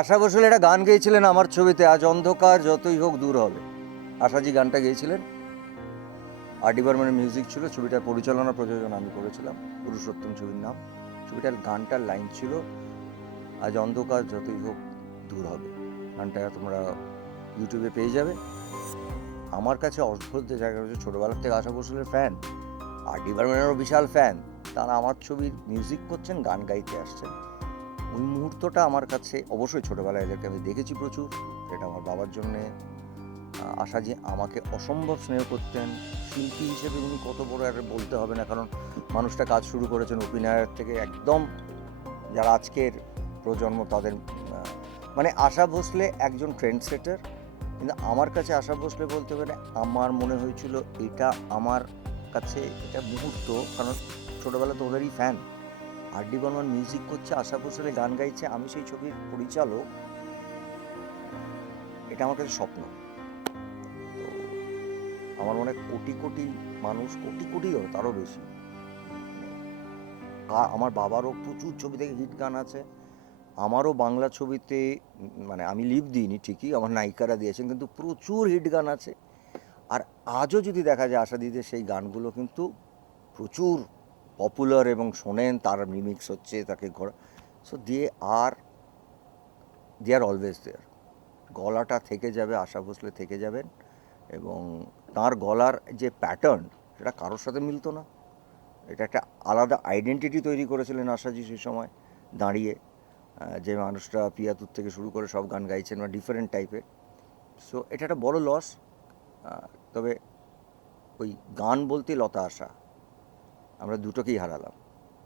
আশা বসুল একটা গান গেয়েছিলেন আমার ছবিতে, আজ অন্ধকার যতই হোক দূর হবে। আশাজি গানটা গেয়েছিলেন, আর.ডি বর্মনের মিউজিক ছিল, ছবিটার পরিচালনা প্রযোজনা আমি করেছিলাম, পুরুষোত্তম ছবির নাম। ছবিটার গানটার লাইন ছিল আজ অন্ধকার যতই হোক দূর হবে। গানটা তোমরা ইউটিউবে পেয়ে যাবে। আমার কাছে অদ্ভুত যে জায়গা রয়েছে, ছোটোবেলার থেকে আশা বসুলের ফ্যান, আর.ডি বর্মনেরও বিশাল ফ্যান, তারা আমার ছবির মিউজিক করছেন, গান গাইতে আসছেন। ওই মুহূর্তটা আমার কাছে, অবশ্যই ছোটোবেলায় এদেরকে আমি দেখেছি প্রচুর, সেটা আমার বাবার জন্যে। আশাজি আমাকে অসম্ভব স্নেহ করতেন। শিল্পী হিসেবে উনি কত বড় একটা বলতে হবে না, কারণ মানুষটা কাজ শুরু করেছেন অভিনয়ের থেকে একদম যারা আজকের প্রজন্ম তাদের, মানে আশা ভোসলে একজন ট্রেন্ড সেটার, কিন্তু আমার কাছে আশা ভোসলে বলতে পারে আমার মনে হয়েছিল এটা আমার কাছে এটা মুহূর্ত, কারণ ছোটোবেলা তো ওদেরই ফ্যান। আর.ডি বর্মন মিউজিক করছে, আশা ভোসলে গান গাইছে, আমি সেই ছবির পরিচালক, এটা আমার কাছে স্বপ্ন। তো আমার মনে হয় কোটি কোটি মানুষ, কোটি কোটি তারও বেশি, আমার বাবারও প্রচুর ছবি থেকে হিট গান আছে, আমারও বাংলা ছবিতে, মানে আমি লিভ দিইনি ঠিকই, আমার নায়িকারা দিয়েছেন, কিন্তু প্রচুর হিট গান আছে। আর আজও যদি দেখা যায় আশা দিদির সেই গানগুলো কিন্তু প্রচুর পপুলার এবং শোনেন, তার রিমিক্স হচ্ছে, তাকে ঘোরা, সো দে আর অলওয়েজ দেয়ার। গলাটা থেকে যাবে, আশা ভোসলে থেকে যাবেন, এবং তার গলার যে প্যাটার্ন সেটা কারোর সাথে মিলতো না। এটা একটা আলাদা আইডেন্টিটি তৈরি করেছিলেন আশাজি সেই সময় দাঁড়িয়ে, যে মানুষটা পিয়াতুর থেকে শুরু করে সব গান গাইছেন বা ডিফারেন্ট টাইপের। সো এটা একটা বড় লস। তবে ওই গান বলতে লতা আশা, আমরা দুটোকেই হারালাম।